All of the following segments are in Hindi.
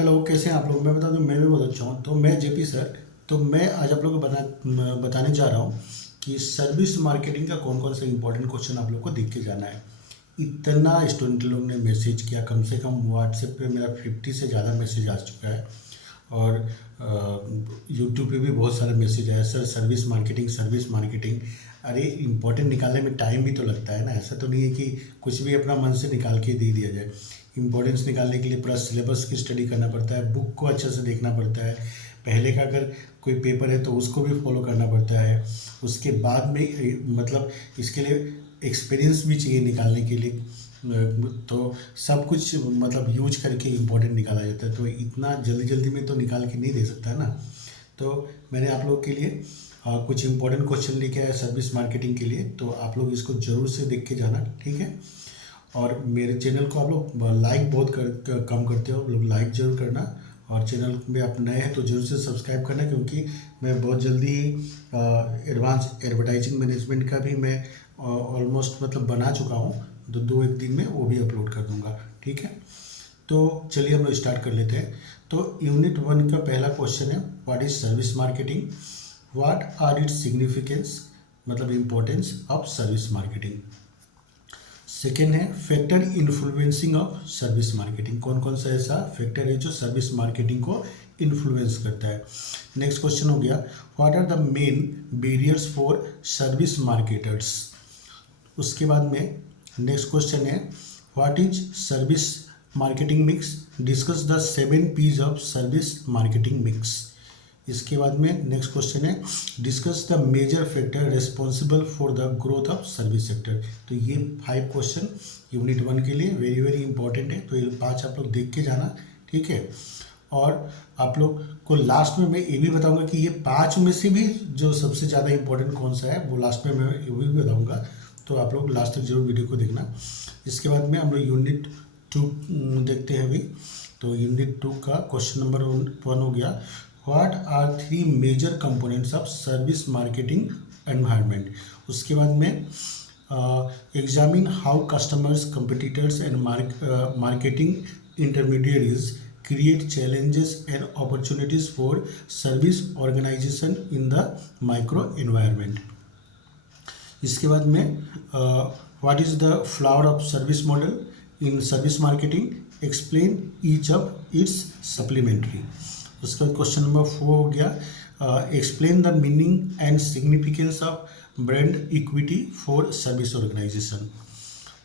हेलो, कैसे हैं आप लोग। मैं बता दूं, मैं भी बहुत अच्छा हूँ। तो मैं जेपी सर। तो मैं आज आप लोग को बताने जा रहा हूँ कि सर्विस मार्केटिंग का कौन कौन सा इंपॉर्टेंट क्वेश्चन आप लोग को देख के जाना है। इतना स्टूडेंट लोग ने मैसेज किया, कम से कम व्हाट्सएप पे मेरा 50 से ज़्यादा मैसेज आ चुका है। और यूट्यूब पे भी बहुत सारे मैसेज आया, sir service marketing service marketing. अरे इम्पोर्टेंट निकालने में टाइम भी तो लगता है ना। ऐसा तो नहीं है कि कुछ भी अपना मन से निकाल के दे दिया जाए। इम्पोर्टेंस निकालने के लिए पूरा सिलेबस की स्टडी करना पड़ता है, बुक को अच्छे से देखना पड़ता है। पहले का अगर कोई पेपर है तो उसको भी फॉलो करना पड़ता है। उसके बाद में मतलब इसके लिए एक्सपीरियंस भी चाहिए निकालने के लिए। तो सब कुछ मतलब यूज करके इम्पोर्टेंट निकाला जाता है। तो इतना जल्दी जल्दी में तो निकाल के नहीं दे सकता है ना। तो मैंने आप लोगों के लिए कुछ इम्पोर्टेंट क्वेश्चन लेके आया सर्विस मार्केटिंग के लिए। तो आप लोग इसको ज़रूर से देख के जाना, ठीक है। और मेरे चैनल को आप लोग लाइक बहुत कम करते हो, आप लोग लाइक ज़रूर करना। और चैनल में आप नए हैं तो ज़रूर से सब्सक्राइब करना, क्योंकि मैं बहुत जल्दी एडवांस एडवर्टाइजिंग मैनेजमेंट का भी मैं ऑलमोस्ट मतलब बना चुका हूँ। तो 2 एक दिन में वो भी अपलोड कर दूँगा, ठीक है। तो चलिए हम लोग स्टार्ट कर लेते हैं। तो यूनिट 1 का पहला क्वेश्चन है, what is service marketing, what are its significance, मतलब importance of service marketing. Second है factor influencing of service marketing, कौन कौन सा ऐसा फैक्टर है जो सर्विस मार्केटिंग को इन्फ्लुएंस करता है। नेक्स्ट क्वेश्चन हो गया, what are the main barriers for service marketers. उसके बाद में नेक्स्ट क्वेश्चन है, what is service marketing mix, discuss the 7 P's of service marketing mix. इसके बाद में नेक्स्ट क्वेश्चन है, discuss the major factor responsible for the growth of service sector. तो ये 5 क्वेश्चन यूनिट 1 के लिए वेरी वेरी इंपॉर्टेंट है। तो ये 5 आप लोग देख के जाना, ठीक है। और आप लोग को लास्ट में मैं ये भी बताऊंगा कि ये 5 में से भी जो सबसे ज़्यादा इंपॉर्टेंट कौन सा है, वो लास्ट में मैं ये भी बताऊंगा। तो आप लोग लास्ट तक जरूर वीडियो को देखना। इसके बाद में हम लोग यूनिट 2 देखते हैं अभी। तो यूनिट 2 का क्वेश्चन नंबर 1 हो गया, what are 3 major components of service marketing environment. उसके बाद में examine how customers competitors and marketing intermediaries create challenges and opportunities for service organization in the micro environment. इसके बाद में what is the flower of service model in service marketing, explain each of its supplementary. उसके बाद क्वेश्चन नंबर 4 हो गया, explain the meaning and significance of brand equity for service organisation.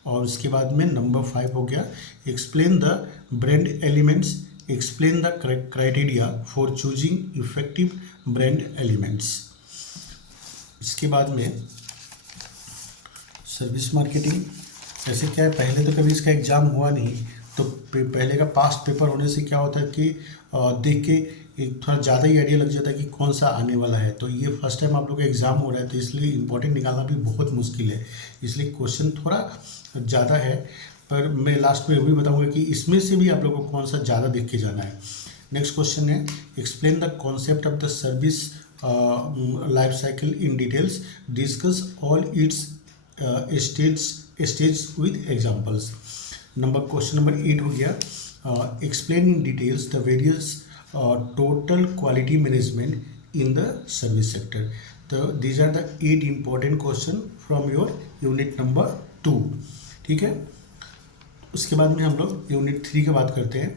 और उसके बाद में नंबर 5 हो गया, explain the brand elements, explain the criteria for choosing effective brand elements. इसके बाद में सर्विस मार्केटिंग ऐसे क्या है, पहले तो कभी इसका एग्ज़ाम हुआ नहीं। तो पहले का पास्ट पेपर होने से क्या होता है कि देख के एक थोड़ा ज़्यादा ही आइडिया लग जाता है कि कौन सा आने वाला है। तो ये फर्स्ट टाइम आप लोग का एग्ज़ाम हो रहा है, तो इसलिए इंपॉर्टेंट निकालना भी बहुत मुश्किल है। इसलिए क्वेश्चन थोड़ा ज़्यादा है, पर मैं लास्ट में वो भी बताऊँगा कि इसमें से भी आप लोगों को कौन सा ज़्यादा देख के जाना है। नेक्स्ट क्वेश्चन है, explain the concept of the service life cycle in details, discuss all its stage with examples. Question number 8 हो गया, explain in details the various total quality management in the service sector. तो these are the 8 important question from your unit number 2, ठीक है। उसके बाद में हम लोग यूनिट 3 की बात करते हैं।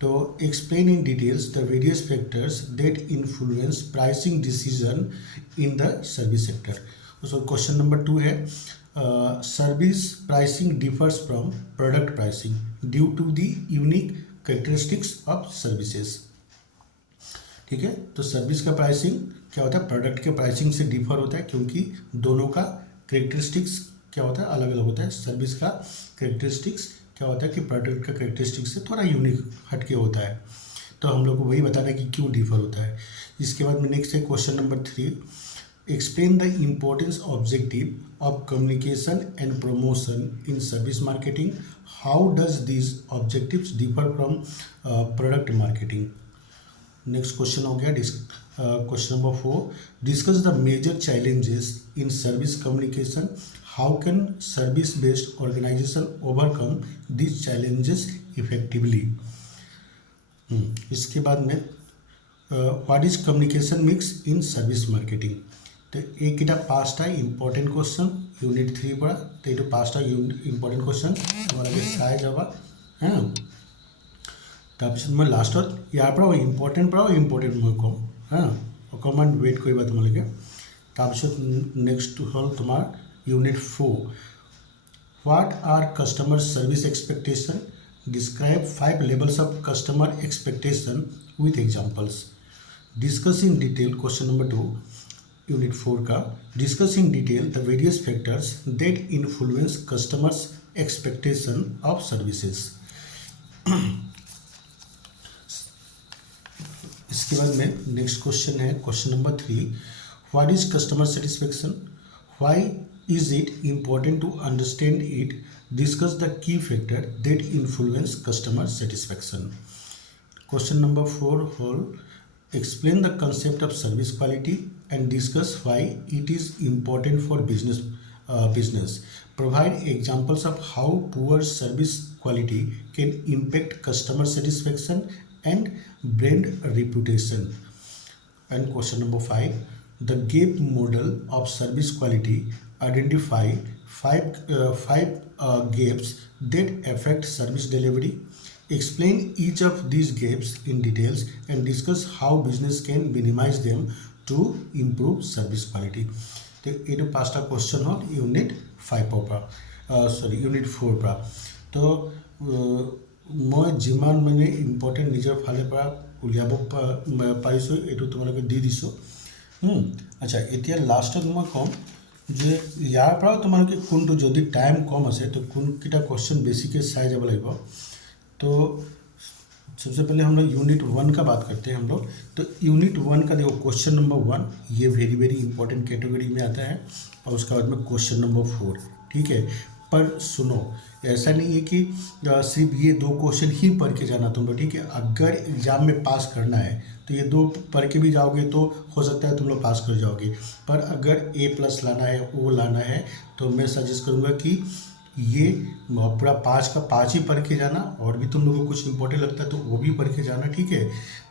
तो explain in details the various factors that influence pricing decision in the service sector. उसका क्वेश्चन नंबर 2 है, service pricing differs from product pricing due to the unique characteristics of services, ठीक है। तो सर्विस का प्राइसिंग क्या होता है, प्रोडक्ट के प्राइसिंग से डिफर होता है, क्योंकि दोनों का कैरेक्टरिस्टिक्स क्या होता है, अलग अलग होता है। सर्विस का कैरेक्टरिस्टिक्स क्या होता है कि प्रोडक्ट का कैरेक्टरिस्टिक्स से थोड़ा यूनिक हटके होता है। तो हम लोग को वही बताना है कि क्यों डिफर होता है। इसके बाद में नेक्स्ट है question number 3, explain the importance objective of communication and promotion in service marketing. How does these objectives differ from product marketing? Next question हो गया question number 4, discuss the major challenges in service communication. How can service based organization overcome these challenges effectively? इसके बाद में what is communication mix in service marketing. तो এইকেইটা পাঁচটা ইম্পৰ্টেণ্ট কুৱেশ্যন ইউনিট 3 পৰা। তো এইটো পাঁচটা ইম্পৰ্টেণ্ট কুৱেশ্যন তোমালোকে চাই যাবা হা। তাৰপিছত মই লাষ্টত ইয়াৰ পৰাও ইম্পৰ্টেণ্ট মই ক'ম হা, অকণমান ৱেইট কৰিবা তোমালোকে। তাৰপিছত নেক্সট হ'ল তোমাৰ unit 4 what are customer service expectation, describe 5 levels of customer expectation with examples. Discuss in detail question number 2 unit 4 का discuss in detail the various factors that influence customers expectation of services. इसके बाद में नेक्स्ट क्वेश्चन है question number 3 what is customer satisfaction, why is it important to understand it, discuss the key factor that influence customer satisfaction. Question number 4 whole explain the concept of service quality and discuss why it is important for business. Provide examples of how poor service quality can impact customer satisfaction and brand reputation. And question number 5 the gap model of service quality, identify five gaps that affect service delivery. Explain each of these gaps in details and discuss how business can minimize them to improve service quality. तो ये तो पाँचटा क्वेश्चन हो यूनिट 5 यूनिट 4 পৰা। तो মই যিমান মানে ইম্পৰ্টেণ্ট নিজৰ ফালৰ পৰা উলিয়াব পাৰিছোঁ এইটো তোমালোকে দি দিছোঁ। আচ্ছা এতিয়া লাষ্টত মই ক'ম যে ইয়াৰ পৰাও তোমালোকে কোনটো যদি টাইম কম আছে তো কোনকেইটা কুৱেশ্যন বেছিকৈ চাই যাব লাগিব। तो सबसे पहले हम लोग यूनिट 1 का बात करते हैं हम लोग। तो यूनिट 1 का देखो क्वेश्चन नंबर 1 ये वेरी इंपॉर्टेंट कैटेगरी में आता है और उसके बाद में क्वेश्चन नंबर 4 ठीक है। पर सुनो ऐसा नहीं है कि सिर्फ ये 2 क्वेश्चन ही पढ़ के जाना तुम लोग ठीक है। अगर एग्ज़ाम में पास करना है तो ये 2 पढ़ के भी जाओगे तो हो सकता है तुम लोग पास कर जाओगे। पर अगर A+ लाना है वो लाना है तो मैं सजेस्ट करूँगा कि ये पूरा 5 का 5 ही पढ़ के जाना, और भी तुम लोगों को कुछ इंपॉर्टेंट लगता है तो वो भी पढ़ के जाना ठीक है।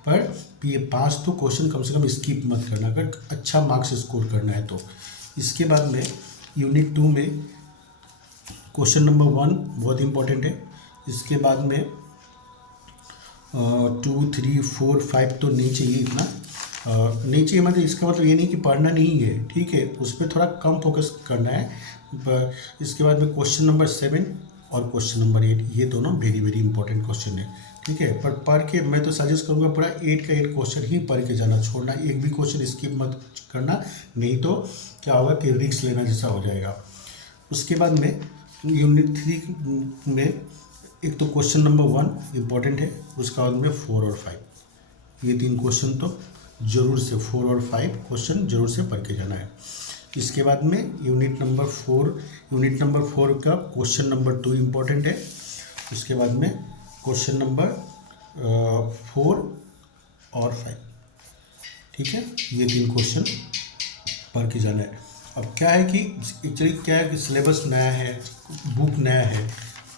पर ये 5 तो क्वेश्चन कम से कम स्किप मत करना अगर अच्छा मार्क्स स्कोर करना है तो। इसके बाद में यूनिट 2 में क्वेश्चन नंबर 1 बहुत इंपॉर्टेंट है। इसके बाद में 2, 3, 4, 5 तो नहीं चाहिए इतना नहीं चाहिए, मतलब इसका मतलब ये नहीं कि पढ़ना नहीं है ठीक है, उस पर थोड़ा कम फोकस करना है। इसके बाद में क्वेश्चन नंबर 7 और क्वेश्चन नंबर 8 ये दोनों वेरी इंपॉर्टेंट क्वेश्चन है ठीक है। पर पढ़ के मैं तो सजेस्ट करूँगा पूरा 8 का 8 क्वेश्चन ही पढ़ के जाना, छोड़ना एक भी क्वेश्चन स्किप मत करना, नहीं तो क्या होगा कि रिस्क लेना जैसा हो जाएगा। उसके बाद में यूनिट 3 में एक तो क्वेश्चन नंबर 1 इम्पॉर्टेंट है, उसके बाद में 4 और 5 ये 3 क्वेश्चन तो ज़रूर से 4 और 5 क्वेश्चन ज़रूर से पढ़ के जाना है। इसके बाद में यूनिट नंबर 4 का क्वेश्चन नंबर 2 इम्पॉर्टेंट है। उसके बाद में क्वेश्चन नंबर 4 और 5 ठीक है, ये 3 क्वेश्चन पढ़ के जाना है। अब क्या है कि एक्चुअली क्या है कि सिलेबस नया है, बुक नया है,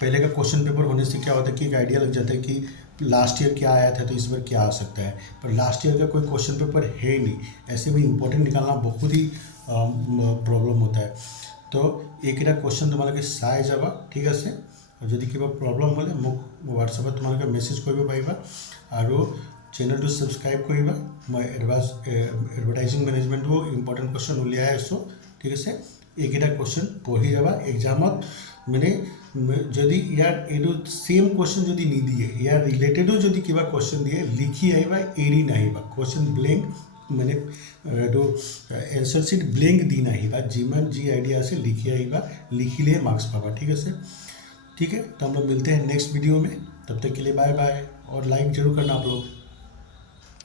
पहले का क्वेश्चन पेपर होने से क्या होता है कि एक आइडिया लग जाता है कि लास्ट ईयर क्या आया था तो इस बार क्या आ सकता है, पर लास्ट ईयर का कोई क्वेश्चन पेपर है ही नहीं, ऐसे में इम्पोर्टेंट निकालना बहुत ही प्रॉब्लम होता है। तो এইকেইটা क्वेश्चन তোমালোকে চাই যাবা ঠিক আছে, আৰু যদি কিবা প্ৰব্লেম হ'লে মোক হোৱাটছএপত তোমালোকে মেছেজ কৰিব পাৰিবা আৰু চেনেলটো ছাবস্ক্ৰাইব কৰিবা। মই এডভাৰটাইজিং মেনেজমেণ্টো ইম্পৰ্টেণ্ট কুৱেশ্যন উলিয়াই আছোঁ ঠিক আছে। এইকেইটা কুৱেশ্যন পঢ়ি যাবা এক্সামত, মানে যদি ইয়াৰ এইটো সেম কুৱেশ্যন যদি নিদিয়ে ইয়াৰ ৰিলেটেডো যদি কিবা কুৱেশ্যন দিয়ে লিখি আহিবা, এৰি নাহিবা, কুৱেশ্যন ব্লেংক মানে এইটো এনচাৰ शीट ব্লেংক দি নাহিবা, যিমান যি আইডিয়া আছে লিখি আহিবা, লিখিলে मार्क्स पावा ठीक है। ठीक है, तो हम लोग मिलते हैं नेक्स्ट वीडियो में, तब तक के लिए बाय बाय और लाइक जरूर करना आप लोग।